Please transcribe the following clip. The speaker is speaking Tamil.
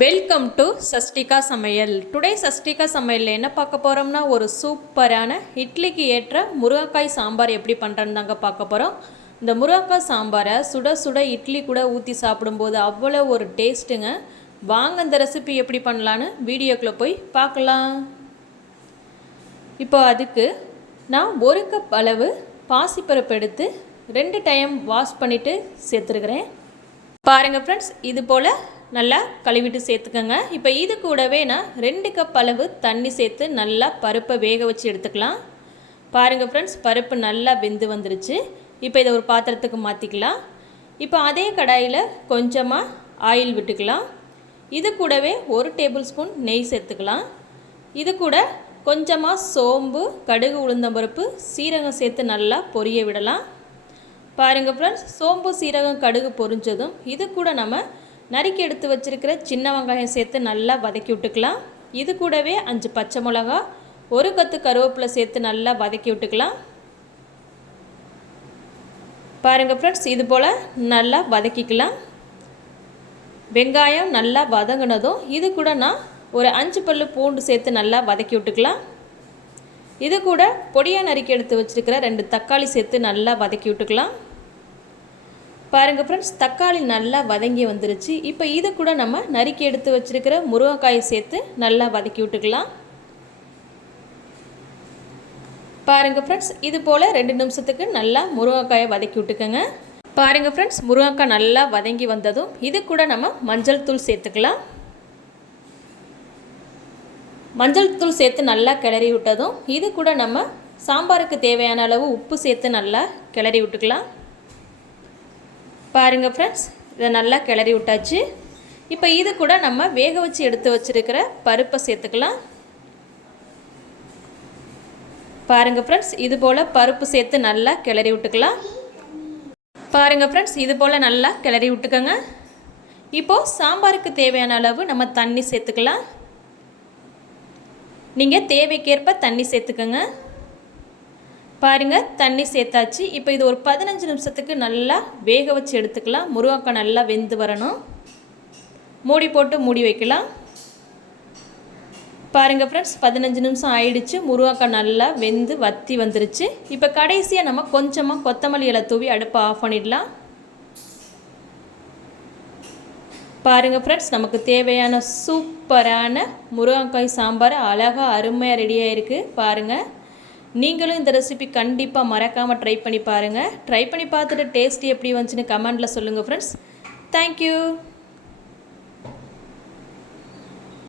வெல்கம் டு சஷ்டிகா சமையல். டுடே சஷ்டிகா சமையலில் என்ன பார்க்க போகிறோம்னா, ஒரு சூப்பரான இட்லிக்கு ஏற்ற முருங்கைக்காய் சாம்பார் எப்படி பண்ணுறேன்னு தாங்க பார்க்க போகிறோம். இந்த முருங்கைக்காய் சாம்பாரை சுட சுட இட்லி கூட ஊற்றி சாப்பிடும்போது அவ்வளோ ஒரு டேஸ்ட்டுங்க. வாங்க இந்த ரெசிபி எப்படி பண்ணலான்னு வீடியோக்குள்ளே போய் பார்க்கலாம். இப்போ அதுக்கு நான் 1 கப் அளவு பாசிப்பருப்பு எடுத்து 2 டைம் வாஷ் பண்ணிவிட்டு சேர்த்துருக்கிறேன். பாருங்கள் ஃப்ரெண்ட்ஸ், இது போல் நல்லா கழுவிட்டு சேர்த்துக்கோங்க. இப்போ இது கூடவே நான் 2 கப் அளவு தண்ணி சேர்த்து நல்லா பருப்பை வேக வச்சு எடுத்துக்கலாம். பாருங்கள் ஃப்ரெண்ட்ஸ், பருப்பு நல்லா வெந்து வந்துருச்சு. இப்போ இதை ஒரு பாத்திரத்துக்கு மாற்றிக்கலாம். இப்போ அதே கடாயில் கொஞ்சமாக ஆயில் விட்டுக்கலாம். இது கூடவே 1 டேபிள் ஸ்பூன் நெய் சேர்த்துக்கலாம். இது கூட கொஞ்சமாக சோம்பு, கடுகு, உளுந்தம்பருப்பு, சீரகம் சேர்த்து நல்லா பொரிய விடலாம். பாருங்கள் ஃப்ரெண்ட்ஸ், சோம்பு, சீரகம், கடுகு பொரிஞ்சதும் இது கூட நம்ம நறுக்கி எடுத்து வச்சுருக்கிற சின்ன வெங்காயம் சேர்த்து நல்லா வதக்கி விட்டுக்கலாம். இது கூடவே 5 பச்சை மிளகா, 1 கொத்து கருவேப்பிலை சேர்த்து நல்லா வதக்கி விட்டுக்கலாம். பாருங்கள் ஃப்ரெண்ட்ஸ், இது போல் நல்லா வதக்கிக்கலாம். வெங்காயம் நல்லா வதங்கினதும் இது கூட நான் ஒரு 5 பல்லு பூண்டு சேர்த்து நல்லா வதக்கி விட்டுக்கலாம். இது கூட பொடியாக நறுக்கி எடுத்து வச்சுருக்கிற 2 தக்காளி சேர்த்து நல்லா வதக்கி விட்டுக்கலாம். பாருங்கள் ஃப்ரெண்ட்ஸ், தக்காளி நல்லா வதங்கி வந்துருச்சு. இப்போ இது கூட நம்ம நறுக்கி எடுத்து வச்சுருக்கிற முருங்கைக்காயை சேர்த்து நல்லா வதக்கி விட்டுக்கலாம். பாருங்கள் ஃப்ரெண்ட்ஸ், இது போல் 2 நிமிஷத்துக்கு நல்லா முருங்கைக்காயை வதக்கி விட்டுக்கோங்க. பாருங்கள் ஃப்ரெண்ட்ஸ், முருங்கைக்காய் நல்லா வதங்கி வந்ததும் இது கூட நம்ம மஞ்சள் தூள் சேர்த்துக்கலாம். மஞ்சள் தூள் சேர்த்து நல்லா கிளறி விட்டதும் இது கூட நம்ம சாம்பாருக்கு தேவையான அளவு உப்பு சேர்த்து நல்லா கிளறி விட்டுக்கலாம். பாருங்கள் ஃப்ரெண்ட்ஸ், இதை நல்லா கிளறி விட்டாச்சு. இப்போ இது கூட நம்ம வேக வச்சு எடுத்து வச்சுருக்கிற பருப்பை சேர்த்துக்கலாம். பாருங்கள் ஃப்ரெண்ட்ஸ், இது போல் பருப்பு சேர்த்து நல்லா கிளறி விட்டுக்கலாம். பாருங்கள் ஃப்ரெண்ட்ஸ், இது போல் நல்லா கிளறி விட்டுக்கோங்க. இப்போது சாம்பாருக்கு தேவையான அளவு நம்ம தண்ணி சேர்த்துக்கலாம். நீங்கள் தேவைக்கேற்ப தண்ணி சேர்த்துக்கோங்க. பாருங்கள், தண்ணி சேர்த்தாச்சு. இப்போ இது ஒரு 15 நிமிஷத்துக்கு நல்லா வேக வச்சு எடுத்துக்கலாம். முருங்கைக்காய் நல்லா வெந்து வரணும். மூடி போட்டு மூடி வைக்கலாம். பாருங்கள் ஃப்ரெண்ட்ஸ், 15 நிமிஷம் ஆயிடுச்சு. முருங்கைக்காய் நல்லா வெந்து வற்றி வந்துருச்சு. இப்போ கடைசியாக நம்ம கொஞ்சமாக கொத்தமல்லி இலை தூவி அடுப்பை ஆஃப் பண்ணிடலாம். பாருங்கள் ஃப்ரெண்ட்ஸ், நமக்கு தேவையான சூப்பரான முருங்கைக்காய் சாம்பார் அழகாக அருமையாக ரெடியாக இருக்குது. பாருங்கள், நீங்களும் இந்த ரெசிபி கண்டிப்பாக மறக்காமல் ட்ரை பண்ணி பாருங்கள். ட்ரை பண்ணி பார்த்துட்டு டேஸ்ட் எப்படி வந்துச்சுன்னு கமெண்டில் சொல்லுங்கள் ஃப்ரெண்ட்ஸ். தேங்க்யூ.